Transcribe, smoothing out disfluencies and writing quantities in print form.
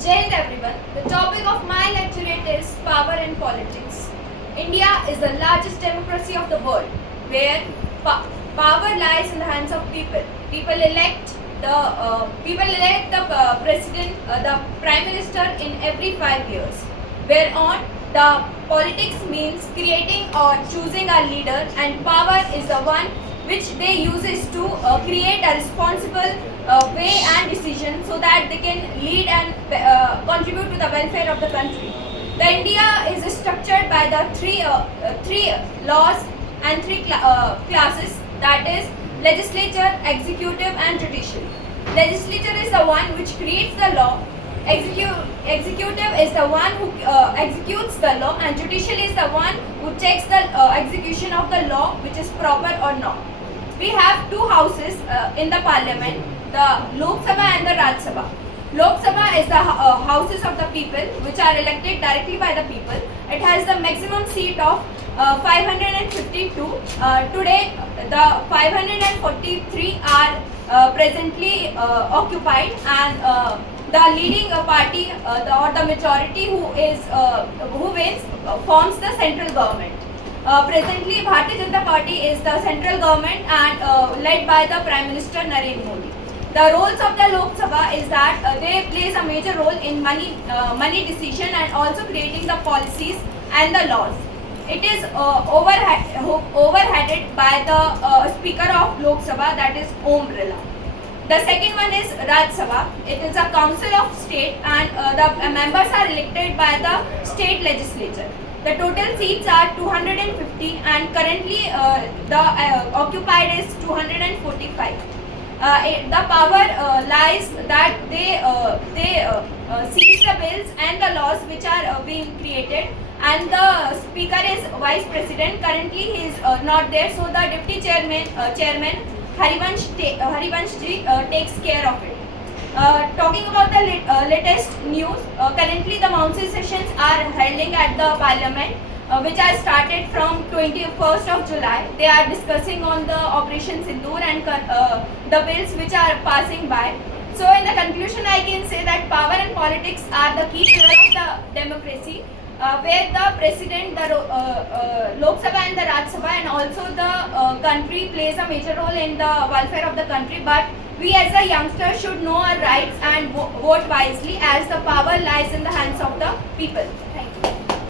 Jai Hind everyone. The topic of my lecturate is power and politics. India is the largest democracy of the world, where power lies in the hands of people. People elect the president, the prime minister in every 5 years. Whereon the politics means creating or choosing a leader, and power is the one which they uses to create a responsible way and decision so that they can lead and contribute to the welfare of the country. The India is structured by the three laws and three classes, that is legislature, executive and judicial. Legislature is the one which creates the law, executive is the one who executes the law, and judicial is the one who checks the execution of the law which is proper or not. We have two houses in the parliament, the Lok Sabha and the Raj Sabha. Lok Sabha is the houses of the people which are elected directly by the people. It has the maximum seat of 552. Today the 543 are presently occupied, and the leading party or the majority who wins forms the central government. Presently, Bharatiya Janata Party is the central government and led by the Prime Minister Narendra Modi. The roles of the Lok Sabha is that they plays a major role in money decision and also creating the policies and the laws. It is overheaded by the Speaker of Lok Sabha, that is Om Birla. The second one is Raj Sabha. It is a council of state, and the members are elected by the state legislature. The total seats are 250, and currently the occupied is 245. The power lies that they seize the bills and the laws which are being created, and the speaker is vice president. Currently he is not there, so the deputy chairman Harivansh ji takes care of it. Talking about the latest news, currently the monsoon sessions are holding at the parliament, which are started from 21st of July. They are discussing on the Operation Sindoor and the bills which are passing by. So in the conclusion, I can say that power and politics are the key pillar of the democracy, where the president, the Lok Sabha and the Raj Sabha, and also the country plays a major role in the welfare of the country. But we as a youngster should know our rights and vote wisely, as the power lies in the hands of the people.